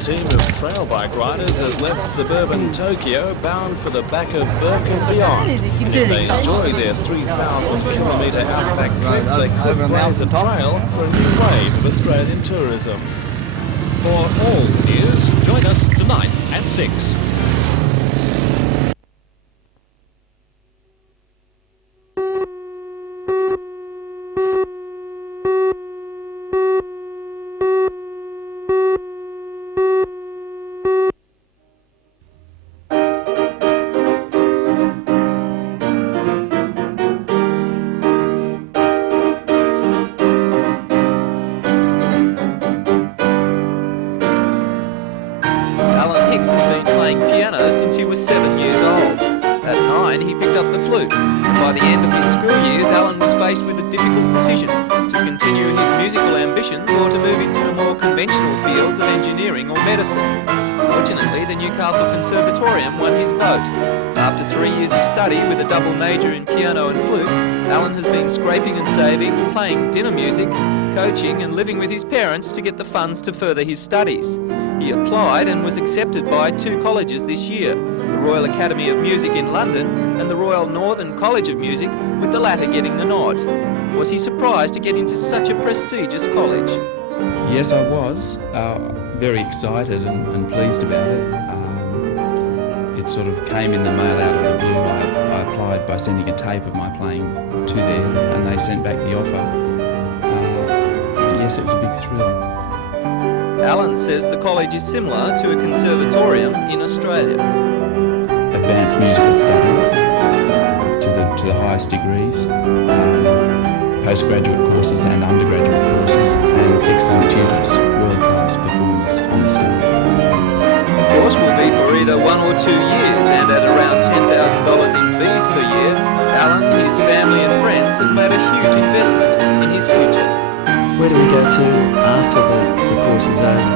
team of trail bike riders has left suburban Tokyo bound for the back of Burke and beyond. And if they enjoy their 3,000-kilometre outback trip, they could blaze a trail for a new wave of Australian tourism. For all news, join us tonight at 6. Has been playing piano since he was 7 years old. At 9, he picked up the flute. By the end of his school years, Alan was faced with a difficult decision: to continue his musical ambitions or to move into the more conventional fields of engineering or medicine. Fortunately, the Newcastle Conservatorium won his vote. After 3 years of study with a double major in piano and flute, Alan has been scraping and saving, playing dinner music, coaching and living with his parents to get the funds to further his studies. He applied and was accepted by 2 colleges this year, the Royal Academy of Music in London and the Royal Northern College of Music, with the latter getting the nod. Was he surprised to get into such a prestigious college? Yes, I was. Very excited and pleased about it. It sort of came in the mail out of the blue. I applied by sending a tape of my playing to there, and they sent back the offer. Yes, it was a big thrill. Alan says the college is similar to a conservatorium in Australia. Advanced musical study to the highest degrees, postgraduate courses and undergraduate courses, and excellent tutors, world-class performers on the staff. The course will be for either 1 or 2 years, and at around $10,000 in fees per year, Alan, his family and friends have made a huge investment in his future. Where do we go to after the course is over?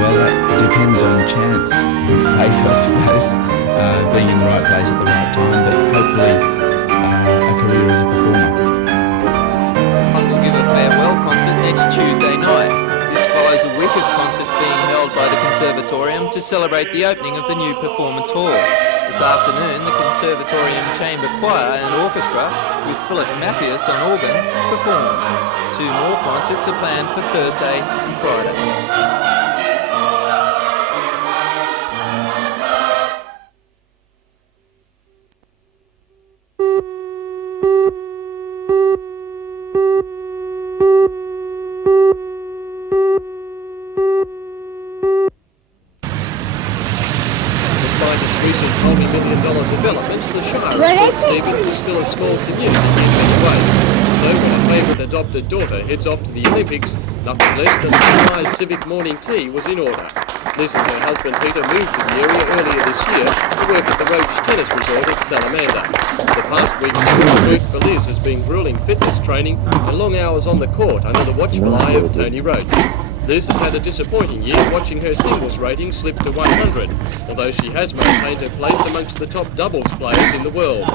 Well, that depends on chance and fate, I suppose, being in the right place at the right time, but hopefully a career as a performer. Alan will give a farewell concert next Tuesday night. This follows a week of concerts being held by the Conservatorium to celebrate the opening of the new performance hall. This afternoon, the Conservatorium Chamber Choir and Orchestra, with Philip Mathias on organ, performed. 2 more concerts are planned for Thursday and Friday. Despite its recent multi-million-dollar developments, the Shire of Port Stephens is still a small community in many ways. So when a favourite adopted daughter heads off to the Olympics, nothing less than a surprise civic morning tea was in order. Liz and her husband Peter moved to the area earlier this year to work at the Roach Tennis Resort at Salamander. The past week's work for Liz has been gruelling fitness training and long hours on the court under the watchful eye of Tony Roach. Liz has had a disappointing year, watching her singles rating slip to 100, although she has maintained her place amongst the top doubles players in the world.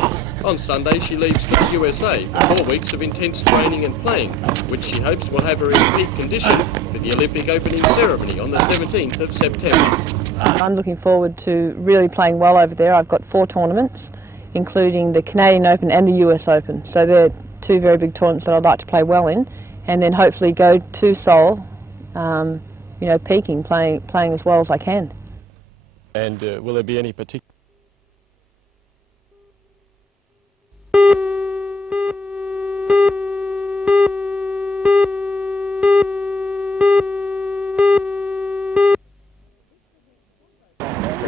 On Sunday, she leaves for the USA for 4 weeks of intense training and playing, which she hopes will have her in peak condition for the Olympic opening ceremony on the 17th of September. I'm looking forward to really playing well over there. I've got 4 tournaments, including the Canadian Open and the US Open. So they're 2 very big tournaments that I'd like to play well in, and then hopefully go to Seoul, peaking, playing as well as I can. And will there be any particular...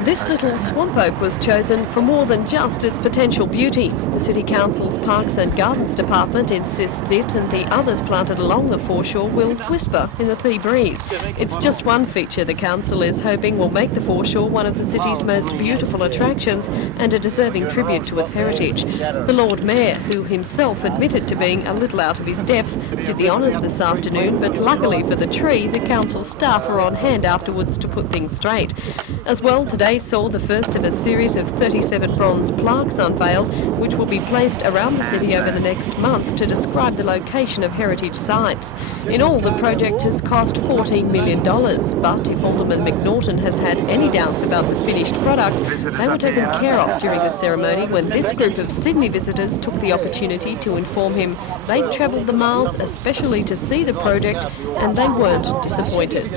This little swamp oak was chosen for more than just its potential beauty. The City Council's Parks and Gardens Department insists it and the others planted along the foreshore will whisper in the sea breeze. It's just one feature the council is hoping will make the foreshore one of the city's most beautiful attractions and a deserving tribute to its heritage. The Lord Mayor, who himself admitted to being a little out of his depth, did the honours this afternoon, but luckily for the tree, the council staff are on hand afterwards to put things straight. As well, today saw the first of a series of 37 bronze plaques unveiled, which will be placed around the city over the next month to describe the location of heritage sites. In all, the project has cost $14 million, but if Alderman McNaughton has had any doubts about the finished product, they were taken care of during the ceremony when this group of Sydney visitors took the opportunity to inform him they'd travelled the miles especially to see the project, and they weren't disappointed.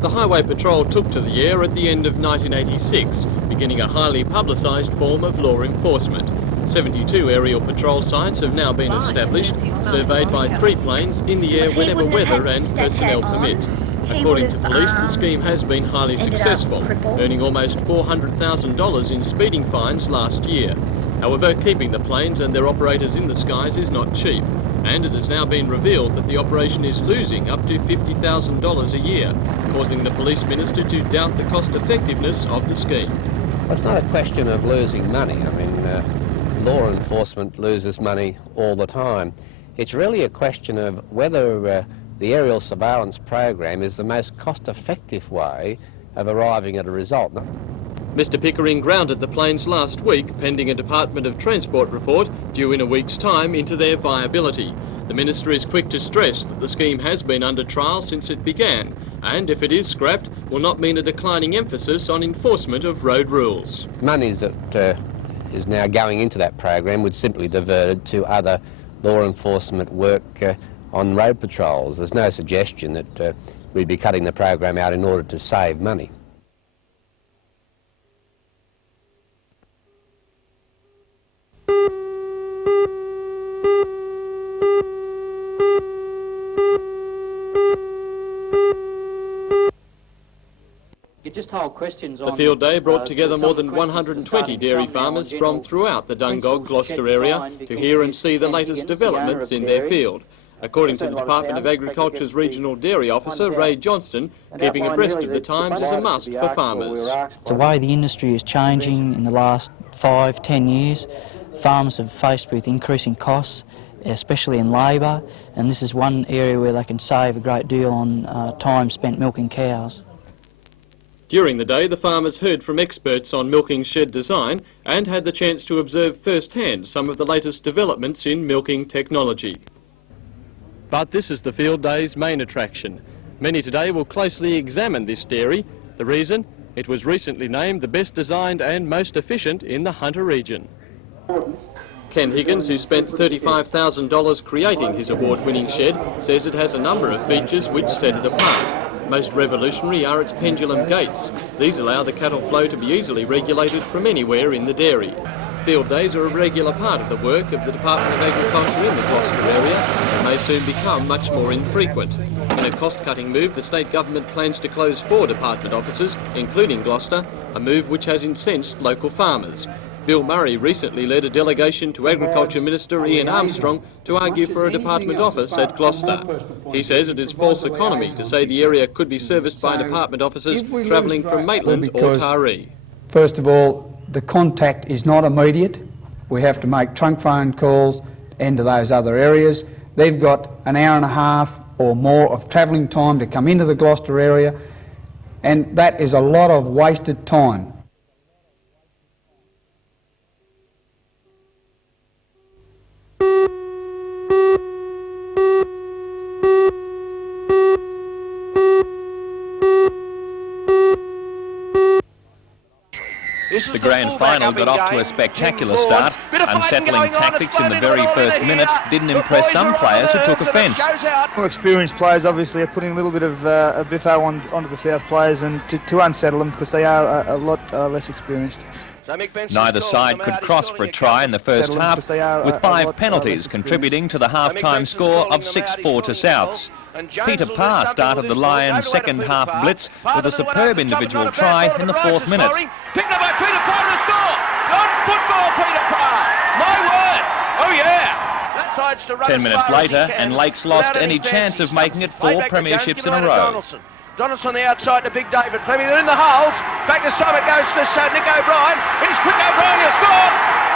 The Highway Patrol took to the air at the end of 1986, beginning a highly publicised form of law enforcement. 72 aerial patrol sites have now been established, surveyed by 3 planes in the air whenever weather and personnel permit. According to police, the scheme has been highly successful, earning almost $400,000 in speeding fines last year. However, keeping the planes and their operators in the skies is not cheap, and it has now been revealed that the operation is losing up to $50,000 a year, causing the police minister to doubt the cost-effectiveness of the scheme. Well, it's not a question of losing money. I mean, law enforcement loses money all the time. It's really a question of whether the aerial surveillance program is the most cost-effective way of arriving at a result. Mr Pickering grounded the planes last week, pending a Department of Transport report due in a week's time into their viability. The Minister is quick to stress that the scheme has been under trial since it began, and if it is scrapped, will not mean a declining emphasis on enforcement of road rules. Monies that is now going into that program would simply divert to other law enforcement work on road patrols. There's no suggestion that we'd be cutting the program out in order to save money. The field day brought together more than 120 dairy farmers from throughout the Dungog, Gloucester area to hear and see the latest developments in their field. According to the Department of Agriculture's Regional Dairy Officer, Ray Johnston, keeping abreast of the times is a must for farmers. The way the industry is changing in the last 5-10 years, farmers have faced with increasing costs, especially in labour, and this is one area where they can save a great deal on time spent milking cows. During the day, the farmers heard from experts on milking shed design and had the chance to observe firsthand some of the latest developments in milking technology. But this is the field day's main attraction. Many today will closely examine this dairy. The reason? It was recently named the best designed and most efficient in the Hunter region. Ken Higgins, who spent $35,000 creating his award-winning shed, says it has a number of features which set it apart. Most revolutionary are its pendulum gates. These allow the cattle flow to be easily regulated from anywhere in the dairy. Field days are a regular part of the work of the Department of Agriculture in the Gloucester area and may soon become much more infrequent. In a cost-cutting move, the state government plans to close 4 department offices, including Gloucester, a move which has incensed local farmers. Bill Murray recently led a delegation to Agriculture Minister Ian Armstrong to argue for a department office at Gloucester. He says it is false economy to say the area could be serviced by department officers travelling from Maitland or Taree. First of all, the contact is not immediate. We have to make trunk phone calls into those other areas. They've got an hour and a half or more of travelling time to come into the Gloucester area, and that is a lot of wasted time. The grand final got off to a spectacular start. Unsettling tactics in the very first minute didn't impress some players who took offence. More experienced players obviously are putting a little bit of a biffo onto the South players and to unsettle them because they are a lot less experienced. Neither side could cross for a try in the first half, with 5 penalties contributing to the half-time score of 6-4 to Souths. Peter Parr started the Lions' second half blitz with a superb individual try in the 4th minute. Picked up by Peter Parr to score! Good football, Peter Parr! My word! Oh yeah! That side's to run 10 minutes later, and Lakes lost any chance of making it 4 premierships in a row. Donaldson on the outside to Big David Fleming. They're in the holes. Back this time it goes to Nick O'Brien. Here's quick O'Brien. He'll score.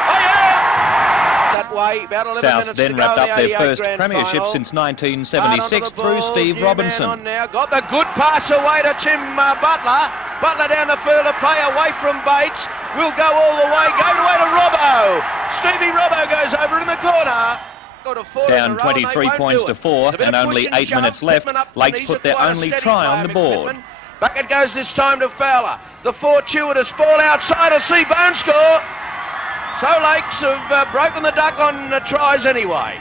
Oh yeah! That way, about 11 minutes South then to go wrapped in up the their 88 first grand premiership final. since 1976 through Steve New man Robinson. on now. Got the good pass away to Tim Butler. Butler down the field to play away from Bates. Will go all the way. Go away to Robbo. Stevie Robbo goes over in the corner. Down 23 points to 4 and only 8 minutes left, Lakes put their only try on the board. Back it goes this time to Fowler. The fortuitous fall outside to Seabone score. So Lakes have broken the duck on tries anyway.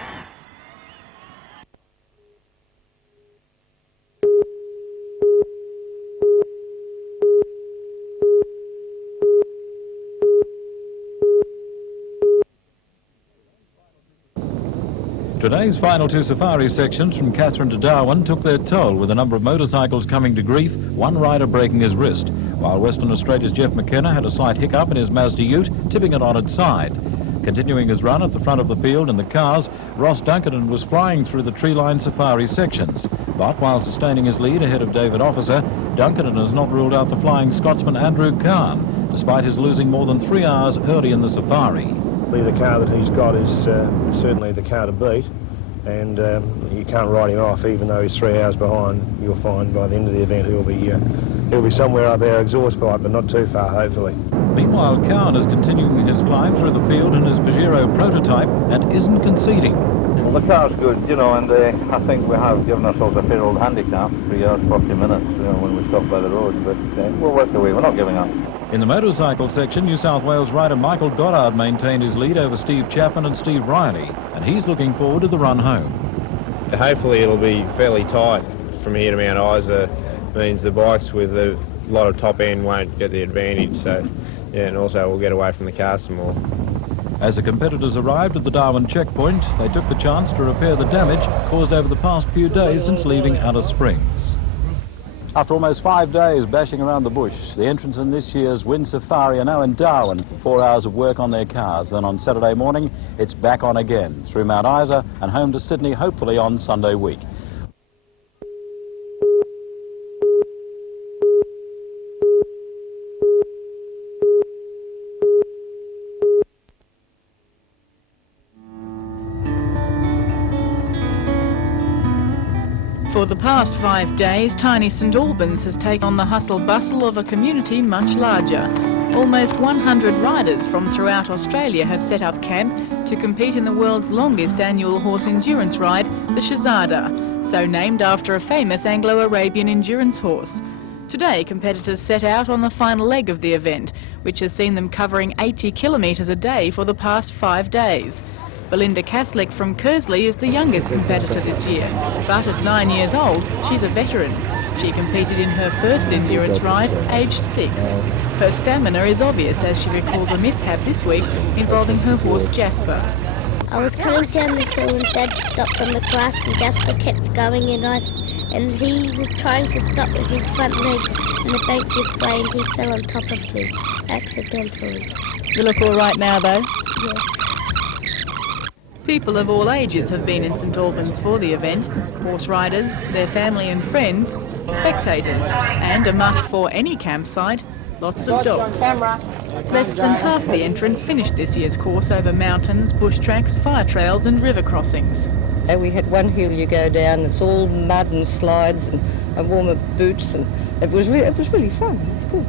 Today's final two safari sections from Katherine to Darwin took their toll, with a number of motorcycles coming to grief, one rider breaking his wrist, while Western Australia's Jeff McKenna had a slight hiccup in his Mazda ute, tipping it on its side. Continuing his run at the front of the field in the cars, Ross Dunkerton was flying through the tree-line safari sections. But while sustaining his lead ahead of David Officer, Dunkerton has not ruled out the Flying Scotsman Andrew Kahn, despite his losing more than 3 hours early in the safari. The car that he's got is certainly the car to beat, and you can't write him off. Even though he's 3 hours behind, you'll find by the end of the event he'll be somewhere up our exhaust pipe, but not too far, hopefully. Meanwhile, Kahn is continuing his climb through the field in his Pajero prototype and isn't conceding. Well, the car's good, you know, and I think we have given ourselves a fair old handicap, 3 hours, 40 minutes, when we stop by the road, but we'll work the way, we're not giving up. In the motorcycle section, New South Wales rider Michael Goddard maintained his lead over Steve Chapman and Steve Riley, and he's looking forward to the run home. Hopefully it'll be fairly tight from here to Mount Isa. Means the bikes with a lot of top end won't get the advantage, so yeah, and also we'll get away from the car some more. As the competitors arrived at the Darwin checkpoint, they took the chance to repair the damage caused over the past few days since leaving Alice Springs. After almost 5 days bashing around the bush, the entrants in this year's Wind Safari are now in Darwin for 4 hours of work on their cars. Then on Saturday morning, it's back on again, through Mount Isa and home to Sydney, hopefully on Sunday week. For the past 5 days, tiny St Albans has taken on the hustle-bustle of a community much larger. Almost 100 riders from throughout Australia have set up camp to compete in the world's longest annual horse endurance ride, the Shahzada, so named after a famous Anglo-Arabian endurance horse. Today, competitors set out on the final leg of the event, which has seen them covering 80 kilometres a day for the past 5 days. Belinda Kaslik from Kersley is the youngest competitor this year, but at 9 years old, she's a veteran. She competed in her first endurance ride, aged 6. Her stamina is obvious as she recalls a mishap this week involving her horse Jasper. I was coming down the hill and Dad stopped on the grass and Jasper kept going and he was trying to stop with his front leg and the bank gave way and he fell on top of me, accidentally. You look all right now though? Yes. People of all ages have been in St Albans for the event, horse riders, their family and friends, spectators, and a must for any campsite, lots of dogs. Less than half the entrants finished this year's course over mountains, bush tracks, fire trails and river crossings. We had one hill you go down, it's all mud and slides and warmer boots, and it was really fun, it was good.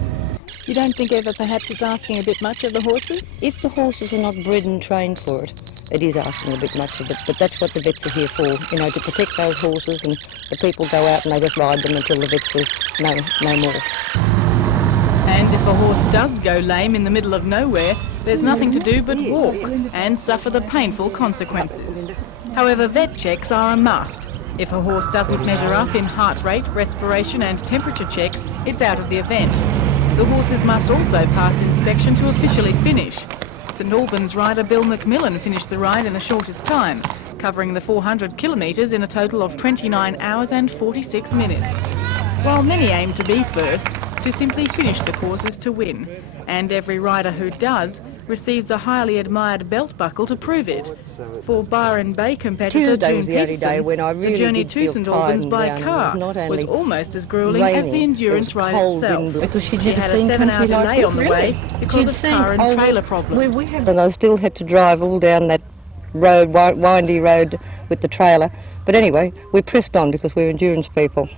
You don't think ever perhaps it's asking a bit much of the horses? If the horses are not bred and trained for it, it is asking a bit much of it, but that's what the vets are here for, you know, to protect those horses, and the people go out and they just ride them until the vet says no more. And if a horse does go lame in the middle of nowhere, there's nothing to do but walk and suffer the painful consequences. However, vet checks are a must. If a horse doesn't measure up in heart rate, respiration and temperature checks, it's out of the event. The horses must also pass inspection to officially finish. St Albans rider Bill McMillan finished the ride in the shortest time, covering the 400 kilometres in a total of 29 hours and 46 minutes. While many aim to be first, to simply finish the courses to win. And every rider who does receives a highly admired belt buckle to prove it. For Byron Bay competitor Tuesday June was the only day when I really the journey did to feel St tired Albans and by down. car Not only was almost as gruelling as the raining, endurance it was ride cold, itself. because she'd She never had a seen 7-hour country like delay this. on the way because She'd of seen car and cold. trailer problems. And I still had to drive all down that road, windy road with the trailer. But anyway, we pressed on because we're endurance people.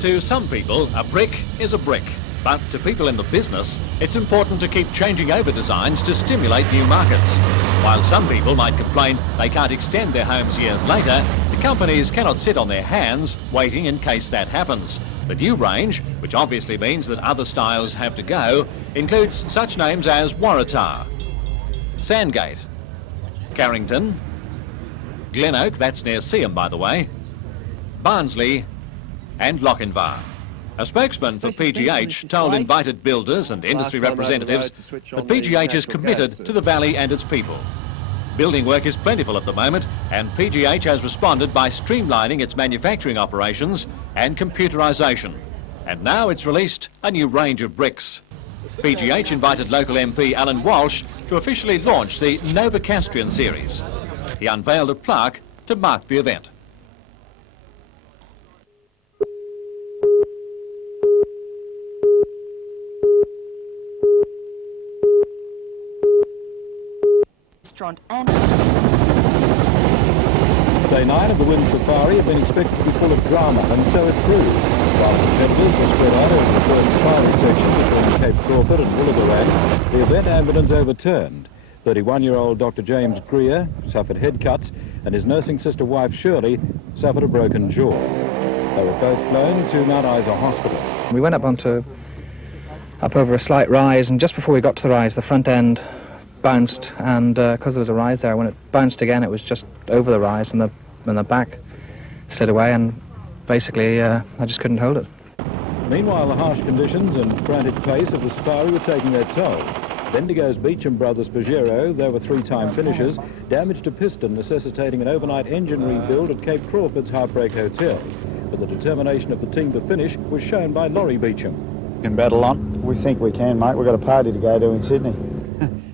To some people, a brick is a brick. But to people in the business, it's important to keep changing over designs to stimulate new markets. While some people might complain they can't extend their homes years later, the companies cannot sit on their hands waiting in case that happens. The new range, which obviously means that other styles have to go, includes such names as Waratah, Sandgate, Carrington, Glen Oak, that's near Seaham by the way, Barnsley and Lochinvar. A spokesman for PGH told invited builders and industry representatives that PGH is committed to the valley and its people. Building work is plentiful at the moment, and PGH has responded by streamlining its manufacturing operations and computerisation. And now it's released a new range of bricks. PGH invited local MP Alan Walsh to officially launch the Novocastrian series. He unveiled a plaque to mark the event. Day 9 of the Wind Safari had been expected to be full of drama, and so it proved. While competitors were spread out over the first safari section between Cape Crawford and Woologarang, the event ambulance overturned. 31-year-old Dr. James Greer suffered head cuts, and his nursing sister wife Shirley suffered a broken jaw. They were both flown to Mount Isa Hospital. We went up over a slight rise, and just before we got to the rise, the front end bounced, and because there was a rise there, when it bounced again, it was just over the rise, and the back slid away, and basically I just couldn't hold it. Meanwhile, the harsh conditions and frantic pace of the safari were taking their toll. Bendigo's Beecham Brothers Pajero, they were three-time finishers, damaged a piston necessitating an overnight engine rebuild at Cape Crawford's Heartbreak Hotel. But the determination of the team to finish was shown by Laurie Beecham. Can battle on. We think we can, mate. We've got a party to go to in Sydney.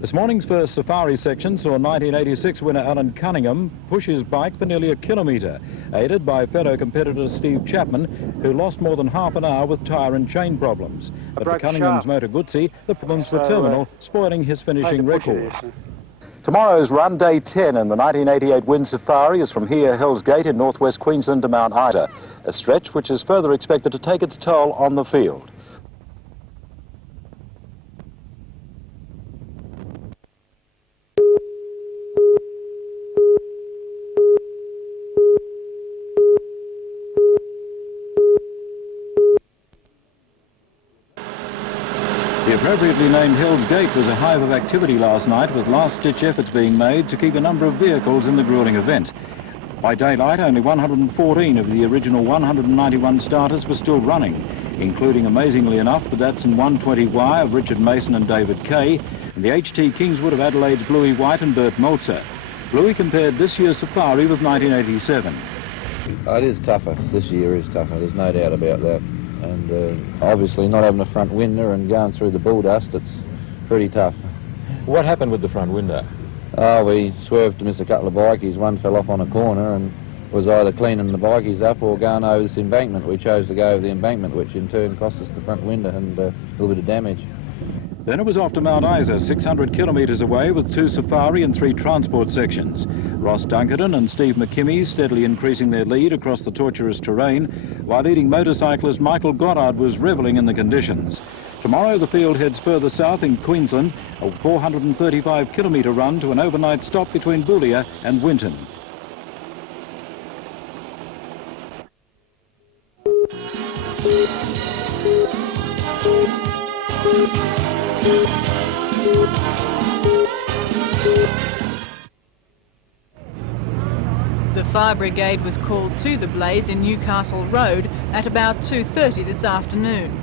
This morning's first safari section saw 1986 winner Alan Cunningham push his bike for nearly a kilometre, aided by fellow competitor Steve Chapman, who lost more than half an hour with tyre and chain problems. But for Cunningham's Motor Guzzi, the problems were terminal, spoiling his finishing record. Tomorrow's run, day 10 in the 1988 Wind Safari, is from here, Hell's Gate in northwest Queensland to Mount Isa, a stretch which is further expected to take its toll on the field. The appropriately named Hell's Gate was a hive of activity last night, with last-ditch efforts being made to keep a number of vehicles in the gruelling event. By daylight, only 114 of the original 191 starters were still running, including, amazingly enough, the Datsun 120Y of Richard Mason and David Kay, and the HT Kingswood of Adelaide's Bluey White and Bert Meltzer. Bluey compared this year's safari with 1987. It is tougher. This year is tougher. There's no doubt about that. And obviously not having a front window and going through the bull dust, it's pretty tough. What happened with the front window? Oh, we swerved to miss a couple of bikies. One fell off on a corner and was either cleaning the bikies up or going over this embankment. We chose to go over the embankment, which in turn cost us the front window and a little bit of damage. Then it was off to Mount Isa, 600 kilometres away, with 2 safari and 3 transport sections. Ross Dunkerton and Steve McKimmey steadily increasing their lead across the tortuous terrain, while leading motorcyclist Michael Goddard was revelling in the conditions. Tomorrow the field heads further south in Queensland, a 435-kilometre run to an overnight stop between Boulia and Winton. The fire brigade was called to the blaze in Newcastle Road at about 2:30 this afternoon.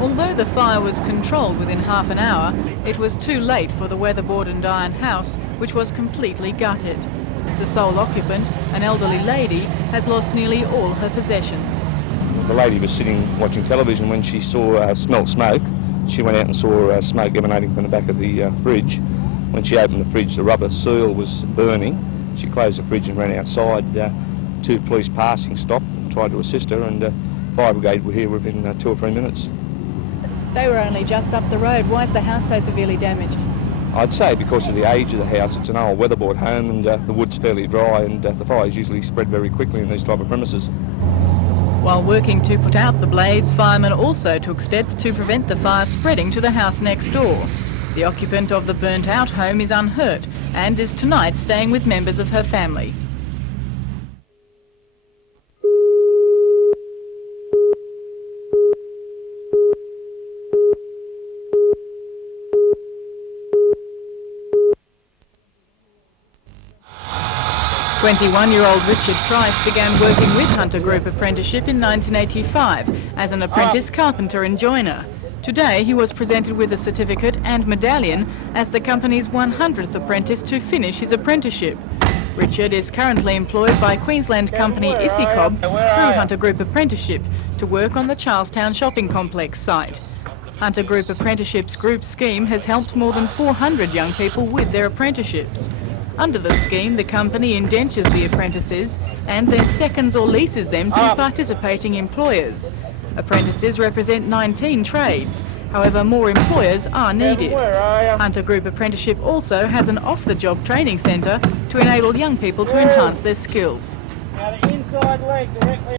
Although the fire was controlled within half an hour, it was too late for the weatherboard and iron house, which was completely gutted. The sole occupant, an elderly lady, has lost nearly all her possessions. The lady was sitting watching television when she smelt smoke. She went out and saw smoke emanating from the back of the fridge. When she opened the fridge, the rubber seal was burning. She closed the fridge and ran outside. Two police passing stopped and tried to assist her, and fire brigade were here within 2 or 3 minutes. They were only just up the road. Why is the house so severely damaged? I'd say because of the age of the house, it's an old weatherboard home, and the wood's fairly dry, and the fires usually spread very quickly in these type of premises. While working to put out the blaze, firemen also took steps to prevent the fire spreading to the house next door. The occupant of the burnt-out home is unhurt and is tonight staying with members of her family. "21-year-old Richard Price began working with Hunter Group Apprenticeship in 1985 as an apprentice carpenter and joiner. Today he was presented with a certificate and medallion as the company's 100th apprentice to finish his apprenticeship. Richard is currently employed by Queensland company Isicob through Hunter Group Apprenticeship to work on the Charlestown shopping complex site. Hunter Group Apprenticeship's group scheme has helped more than 400 young people with their apprenticeships. Under the scheme, the company indentures the apprentices and then seconds or leases them to participating employers. Apprentices represent 19 trades, however more employers are needed. Hunter Group Apprenticeship also has an off-the-job training centre to enable young people to enhance their skills. Now the inside leg directly.